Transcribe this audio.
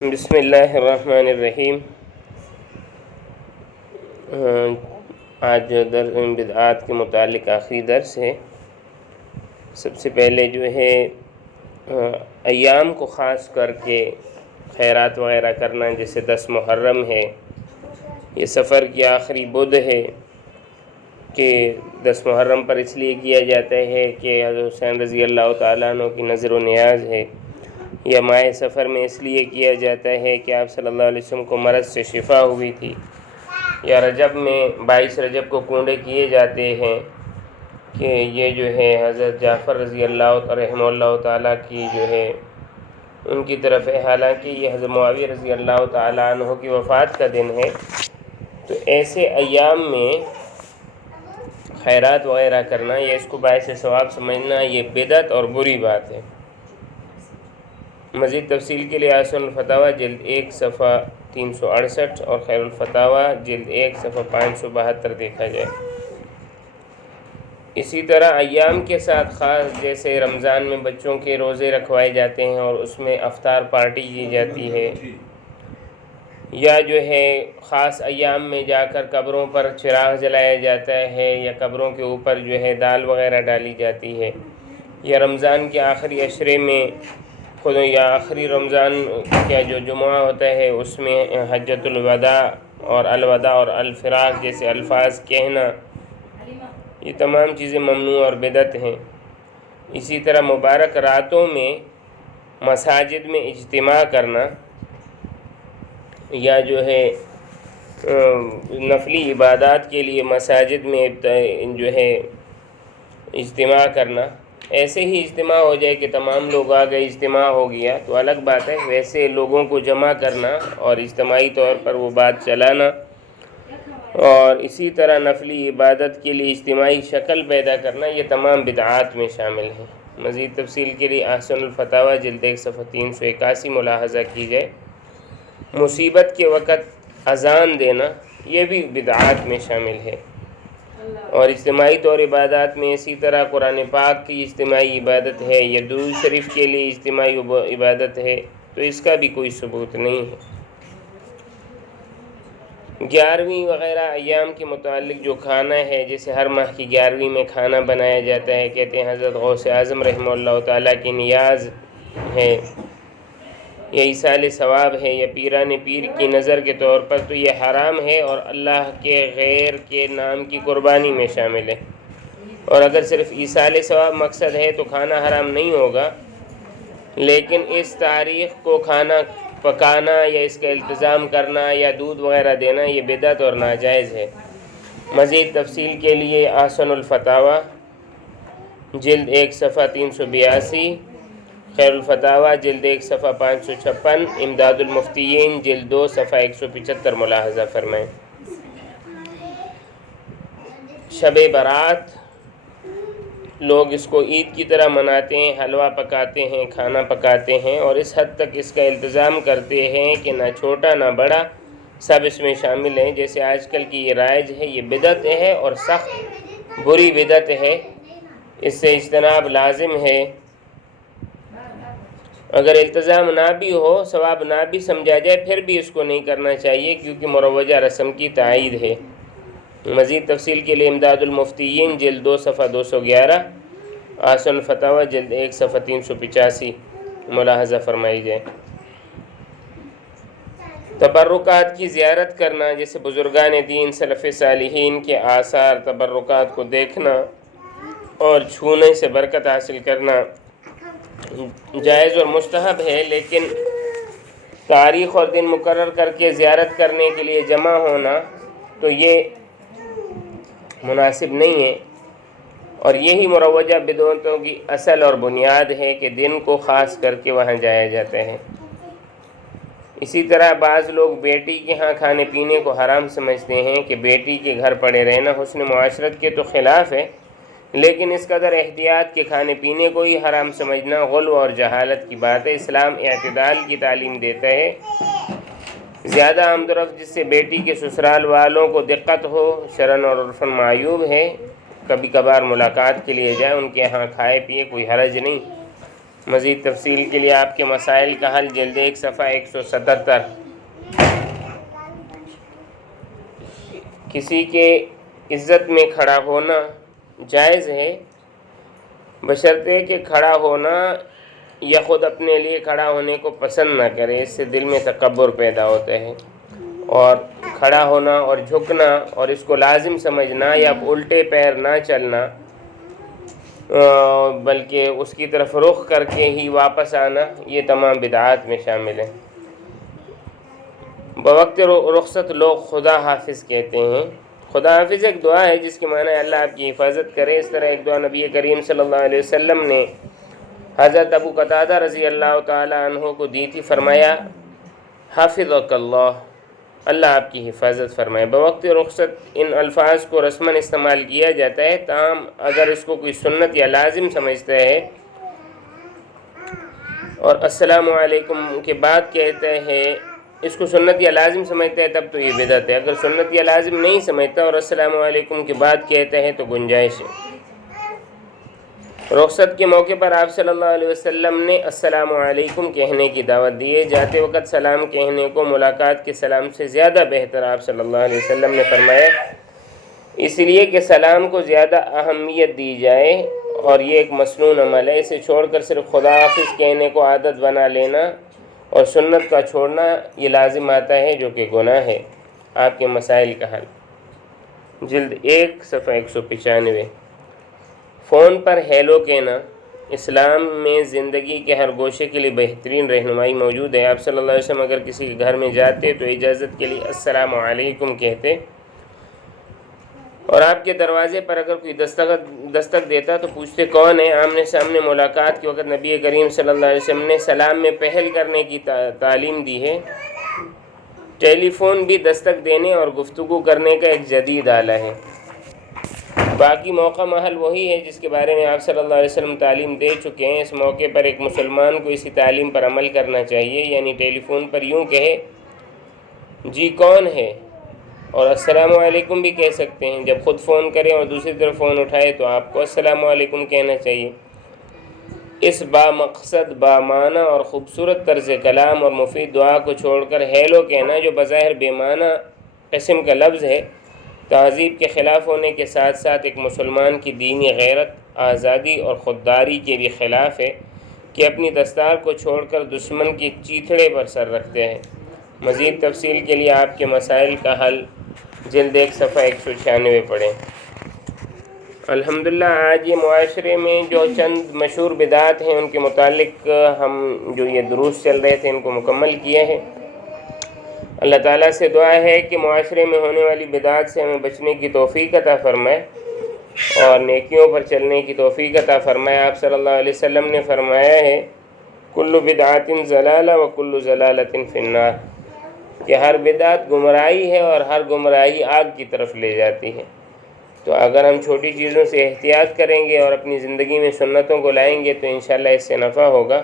بسم اللہ الرحمن الرحیم۔ آج جو بدعات کے متعلق آخری درس ہے، سب سے پہلے جو ہے ایام کو خاص کر کے خیرات وغیرہ کرنا، جیسے 10 محرم ہے، یہ سفر کی آخری بدھ ہے کہ 10 محرم پر اس لیے کیا جاتا ہے کہ حضرت حسین رضی اللہ تعالیٰ عنہ کی نظر و نیاز ہے، یا ماہ سفر میں اس لیے کیا جاتا ہے کہ آپ صلی اللہ علیہ وسلم کو مرض سے شفا ہوئی تھی، یا رجب میں 22 رجب کو کنڈے کیے جاتے ہیں کہ یہ جو ہے حضرت جعفر رضی اللہ رحمہ اللہ تعالیٰ کی جو ہے ان کی طرف ہے، حالانکہ یہ حضرت معاویہ رضی اللہ تعالیٰ عنہ کی وفات کا دن ہے۔ تو ایسے ایام میں خیرات وغیرہ کرنا، یا اس کو باعث ثواب سمجھنا، یہ بدعت اور بری بات ہے۔ مزید تفصیل کے لیے آسن الفتاویٰ جلد 1 صفحہ 368 اور خیر الفتاویٰ جلد 1 صفحہ 572 دیکھا جائے۔ اسی طرح ایام کے ساتھ خاص، جیسے رمضان میں بچوں کے روزے رکھوائے جاتے ہیں اور اس میں افطار پارٹی کی جاتی ہے، یا جو ہے خاص ایام میں جا کر قبروں پر چراغ جلایا جاتا ہے، یا قبروں کے اوپر جو ہے دال وغیرہ ڈالی جاتی ہے، یا رمضان کے آخری عشرے میں یا آخری رمضان کا جو جمعہ ہوتا ہے اس میں حجۃ الوداع اور الوداع اور الفراق جیسے الفاظ کہنا، یہ تمام چیزیں ممنوع اور بدعت ہیں۔ اسی طرح مبارک راتوں میں مساجد میں اجتماع کرنا، یا جو ہے نفلی عبادات کے لیے مساجد میں جو ہے اجتماع کرنا، ایسے ہی اجتماع ہو جائے کہ تمام لوگ آ گئے، اجتماع ہو گیا تو الگ بات ہے، ویسے لوگوں کو جمع کرنا اور اجتماعی طور پر وہ بات چلانا، اور اسی طرح نفلی عبادت کے لیے اجتماعی شکل پیدا کرنا، یہ تمام بدعات میں شامل ہیں۔ مزید تفصیل کے لیے احسن الفتاویٰ جلد 1 صفحہ 381 ملاحظہ کی جائے۔ مصیبت کے وقت اذان دینا، یہ بھی بدعات میں شامل ہے، اور اجتماعی طور عبادات میں اسی طرح قرآن پاک کی اجتماعی عبادت ہے، یا درود شریف کے لیے اجتماعی عبادت ہے، تو اس کا بھی کوئی ثبوت نہیں ہے۔ 11ویں وغیرہ ایام کے متعلق جو کھانا ہے، جیسے ہر ماہ کی 11ویں میں کھانا بنایا جاتا ہے، کہتے ہیں حضرت غوث اعظم رحمہ اللہ تعالیٰ کی نیاز ہے، یا ایصال ثواب ہے، یا پیران پیر کی نظر کے طور پر، تو یہ حرام ہے اور اللہ کے غیر کے نام کی قربانی میں شامل ہے۔ اور اگر صرف ایصال ثواب مقصد ہے تو کھانا حرام نہیں ہوگا، لیکن اس تاریخ کو کھانا پکانا یا اس کا التزام کرنا یا دودھ وغیرہ دینا، یہ بدعت اور ناجائز ہے۔ مزید تفصیل کے لیے احسن الفتاویٰ جلد 1 صفحہ 382، خیر الفتاویٰ جلد 1 صفحہ 556، امداد المفتیین جلد 2 صفحہ 175 ملاحظہ فرمائیں۔ شب برات لوگ اس کو عید کی طرح مناتے ہیں، حلوہ پکاتے ہیں، کھانا پکاتے ہیں، اور اس حد تک اس کا التزام کرتے ہیں کہ نہ چھوٹا نہ بڑا سب اس میں شامل ہیں۔ جیسے آج کل کی یہ رائج ہے، یہ بدعت ہے اور سخت بری بدعت ہے، اس سے اجتناب لازم ہے۔ اگر التزام نہ بھی ہو، ثواب نہ بھی سمجھا جائے، پھر بھی اس کو نہیں کرنا چاہیے، کیونکہ مروجہ رسم کی تائید ہے۔ مزید تفصیل کے لیے امداد المفتیین جلد 2 صفحہ 211، احسن الفتاویٰ جلد 1 صفحہ 385 ملاحظہ فرمائی جائے۔ تبرکات کی زیارت کرنا، جیسے بزرگان دین سلف صالحین کے آثار تبرکات کو دیکھنا اور چھونے سے برکت حاصل کرنا جائز اور مستحب ہے، لیکن تاریخ اور دن مقرر کر کے زیارت کرنے کے لیے جمع ہونا تو یہ مناسب نہیں ہے، اور یہی مروجہ بدعتوں کی اصل اور بنیاد ہے کہ دن کو خاص کر کے وہاں جایا جاتا ہے۔ اسی طرح بعض لوگ بیٹی کے ہاں کھانے پینے کو حرام سمجھتے ہیں کہ بیٹی کے گھر پڑے رہنا حسن معاشرت کے تو خلاف ہے، لیکن اس قدر احتیاط کے کھانے پینے کو ہی حرام سمجھنا غلو اور جہالت کی بات ہے۔ اسلام اعتدال کی تعلیم دیتا ہے۔ زیادہ آمد و رفت جس سے بیٹی کے سسرال والوں کو دقت ہو شرعاً اور عرفاً معیوب ہے، کبھی کبھار ملاقات کے لیے جائیں، ان کے ہاں کھائے پیے، کوئی حرج نہیں۔ مزید تفصیل کے لیے آپ کے مسائل کا حل جلد 1 صفحہ 177۔ کسی کے عزت میں کھڑا ہونا جائز ہے، بشرطے کہ کھڑا ہونا یا خود اپنے لیے کھڑا ہونے کو پسند نہ کرے، اس سے دل میں تکبر پیدا ہوتا ہے، اور کھڑا ہونا اور جھکنا اور اس کو لازم سمجھنا یا الٹے پیر نہ چلنا بلکہ اس کی طرف رخ کر کے ہی واپس آنا، یہ تمام بدعات میں شامل ہیں۔ بوقت رخصت لوگ خدا حافظ کہتے ہیں۔ خدا حافظ ایک دعا ہے جس کے معنی ہے اللہ آپ کی حفاظت کرے۔ اس طرح ایک دعا نبی کریم صلی اللہ علیہ وسلم نے حضرت ابو قتادہ رضی اللہ تعالی عنہ کو دی تھی، فرمایا حافظک اللہ، اللہ آپ کی حفاظت فرمائے۔ بوقت رخصت ان الفاظ کو رسماً استعمال کیا جاتا ہے، تاہم اگر اس کو کوئی سنت یا لازم سمجھتا ہے اور السلام علیکم کے بعد کہتا ہے، اس کو سنت یا لازم سمجھتا ہے، تب تو یہ بدعت ہے۔ اگر سنت یا لازم نہیں سمجھتا اور السلام علیکم کے بعد کہتا ہے تو گنجائش ہے۔ رخصت کے موقع پر آپ صلی اللہ علیہ وسلم نے السلام علیکم کہنے کی دعوت دی ہے۔ جاتے وقت سلام کہنے کو ملاقات کے سلام سے زیادہ بہتر آپ صلی اللہ علیہ وسلم نے فرمایا، اس لیے کہ سلام کو زیادہ اہمیت دی جائے اور یہ ایک مسنون عمل ہے۔ اسے چھوڑ کر صرف خدا حافظ کہنے کو عادت بنا لینا اور سنت کا چھوڑنا یہ لازم آتا ہے، جو کہ گناہ ہے۔ آپ کے مسائل کا حل جلد 1 صفحہ 195۔ فون پر ہیلو کہنا اسلام میں زندگی کے ہر گوشے کے لیے بہترین رہنمائی موجود ہے۔ آپ صلی اللہ علیہ وسلم اگر کسی کے گھر میں جاتے تو اجازت کے لیے السلام علیکم کہتے، اور آپ کے دروازے پر اگر کوئی دستک دیتا تو پوچھتے کون ہے۔ آمنے سامنے ملاقات کے وقت نبی کریم صلی اللہ علیہ وسلم نے سلام میں پہل کرنے کی تعلیم دی ہے۔ ٹیلی فون بھی دستک دینے اور گفتگو کرنے کا ایک جدید آلہ ہے۔ باقی موقع محل وہی ہے جس کے بارے میں آپ صلی اللہ علیہ وسلم تعلیم دے چکے ہیں۔ اس موقع پر ایک مسلمان کو اسی تعلیم پر عمل کرنا چاہیے، یعنی ٹیلی فون پر یوں کہے جی کون ہے، اور السلام علیکم بھی کہہ سکتے ہیں۔ جب خود فون کریں اور دوسری طرف فون اٹھائے تو آپ کو السلام علیکم کہنا چاہیے۔ اس با مقصد، با معنی اور خوبصورت طرز کلام اور مفید دعا کو چھوڑ کر ہیلو کہنا، جو بظاہر بے معنی قسم کا لفظ ہے، تہذیب کے خلاف ہونے کے ساتھ ساتھ ایک مسلمان کی دینی غیرت، آزادی اور خودداری کے بھی خلاف ہے کہ اپنی دستار کو چھوڑ کر دشمن کی چیتھڑے پر سر رکھتے ہیں۔ مزید تفصیل کے لیے آپ کے مسائل کا حل جلد 1 صفحہ 196 پڑھیں۔ الحمدللہ آج یہ معاشرے میں جو چند مشہور بدعات ہیں ان کے متعلق ہم جو یہ دروس چل رہے تھے ان کو مکمل کیے ہیں۔ اللہ تعالیٰ سے دعا ہے کہ معاشرے میں ہونے والی بدعات سے ہمیں بچنے کی توفیق عطا فرمائے اور نیکیوں پر چلنے کی توفیق عطا فرمائے۔ آپ صلی اللہ علیہ وسلم نے فرمایا ہے کل بدعات ضلالہ و کل ضلالۃ فی النار، کہ ہر بدعت گمراہی ہے اور ہر گمراہی آگ کی طرف لے جاتی ہے۔ تو اگر ہم چھوٹی چیزوں سے احتیاط کریں گے اور اپنی زندگی میں سنتوں کو لائیں گے تو انشاءاللہ اس سے نفع ہوگا۔